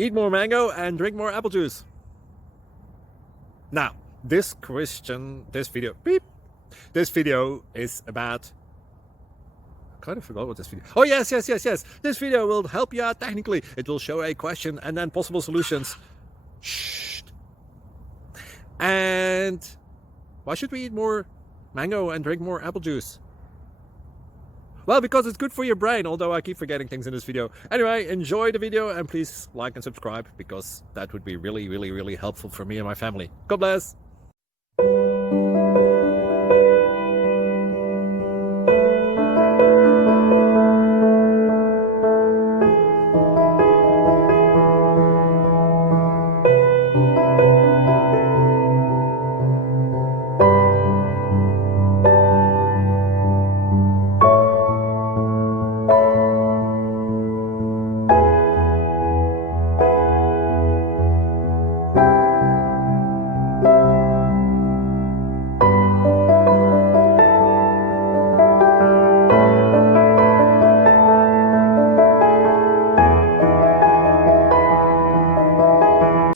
Eat more mango and drink more apple juice. Now, this video is about, I kind of forgot what this video. Oh, yes. This video will help you out technically. It will show a question and then possible solutions. Shh. And why should we eat more mango and drink more apple juice? Well, because it's good for your brain, although I keep forgetting things in this video. Anyway, enjoy the video and please like and subscribe, because that would be really helpful for me and my family. God bless!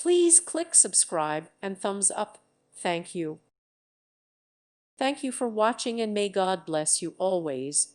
Please click subscribe and thumbs up. Thank you. Thank you for watching, and may God bless you always.